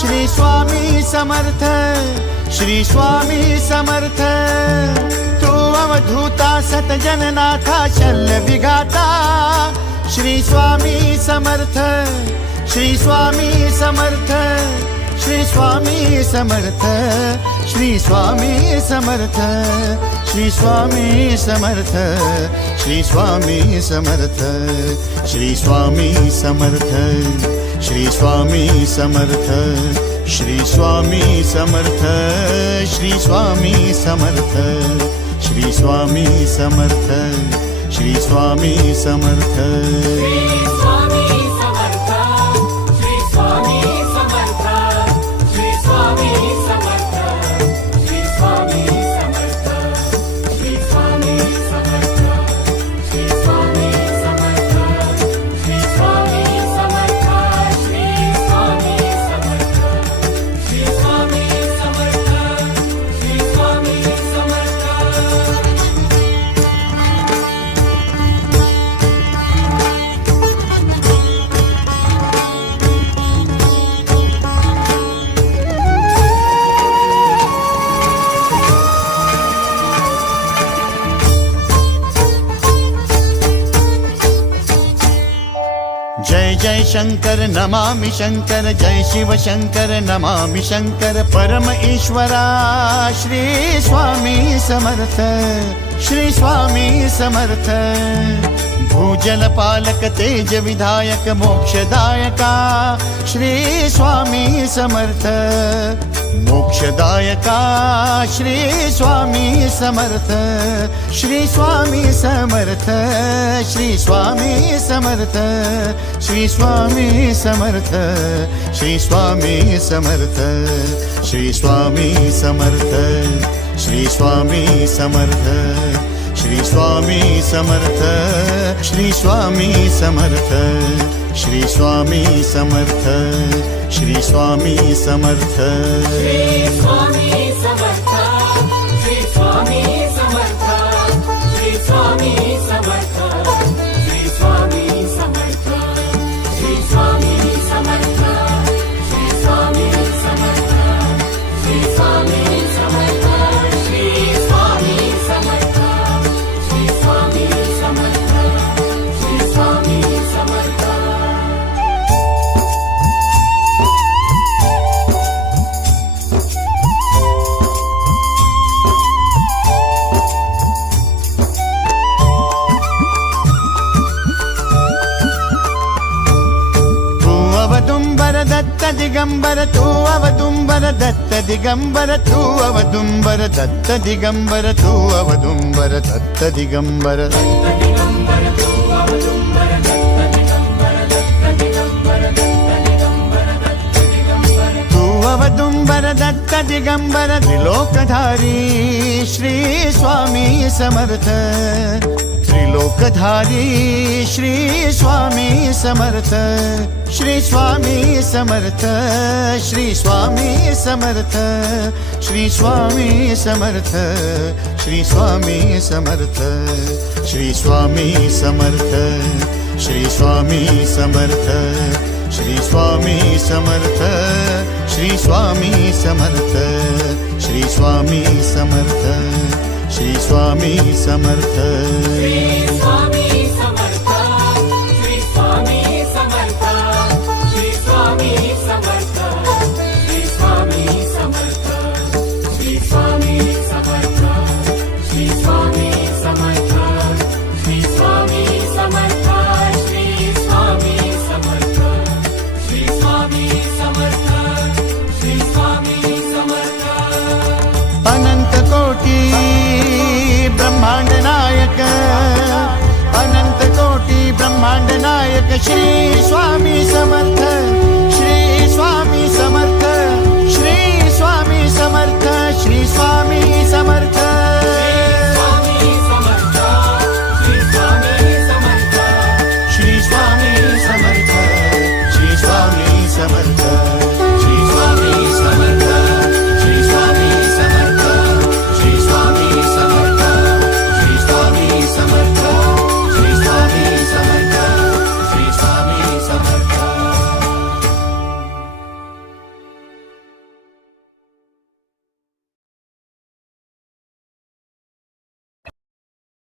श्री स्वामी समर्थ, श्री स्वामी समर्थ। तू अवधूता सतजननाथा शल्य विघाता, श्री स्वामी समर्थ, श्री स्वामी समर्थ, श्री स्वामी समर्थ, श्री स्वामी समर्थ, श्री स्वामी समर्थ, श्री स्वामी समर्थ, श्री स्वामी समर्थ, श्री स्वामी समर्थ, श्री स्वामी समर्थ, श्री स्वामी समर्थ, श्री स्वामी समर्थ, श्री स्वामी समर्थ। जय जय शंकर नमामि शंकर, जय शिव शंकर नमामि शंकर। परम ईश्वरा श्री स्वामी समर्थ, श्री स्वामी समर्थ। भूजल पालक तेज विधायक मोक्षदायका, श्री स्वामी समर्थ। मोक्षदायका श्री स्वामी समर्थ, श्री स्वामी समर्थ, श्री स्वामी समर्थ, श्री स्वामी समर्थ, श्री स्वामी समर्थ, श्री स्वामी समर्थ, श्री स्वामी समर्थ, श्री स्वामी समर्थ, श्री स्वामी समर्थ, श्री स्वामी समर्थ, श्री स्वामी समर्थ। श्री स्वामी समर्थ, श्री स्वामी समर्थ, श्री स्वामी समर्थ, श्री स्वामी समर्थ, श्री स्वामी समर्थ, श्री स्वामी समर्थ, श्री स्वामी समर्थ, श्री स्वामी समर्थ, श्री स्वामी समर्थ, श्री स्वामी समर्थ। अवदुंबर दत्त दिगंबर, तू अवदुंबर दत्त दिगंबर, तू अवदुंबर दत्त दिगंबर, तू अवदुंबर दत्त दिगंबर। तू अवदुंबर दत्त दिगंबर, त्रिलोकधारी श्री स्वामी समर्थ। त्रिलोकधारी श्री स्वामी समर्थ, श्री स्वामी समर्थ, श्री स्वामी समर्थ, श्री स्वामी समर्थ, श्री स्वामी समर्थ, श्री स्वामी समर्थ, श्री स्वामी समर्थ, श्री स्वामी समर्थ, श्री स्वामी समर्थ, श्री स्वामी समर्थ, श्री स्वामी समर्थ। श्री स्वामी समर्थ, श्री स्वामी समर्थ, श्री स्वामी समर्थ, श्री स्वामी समर्थ, श्री स्वामी समर्थ, श्री स्वामी समर्थ, श्री स्वामी समर्थ, श्री स्वामी समर्थ, श्री स्वामी समर्थ, श्री स्वामी समर्थ। अनंत कोटी ब्रह्मांड नायक, अनंत कोटी ब्रह्मांड नायक श्री स्वामी समर्थ।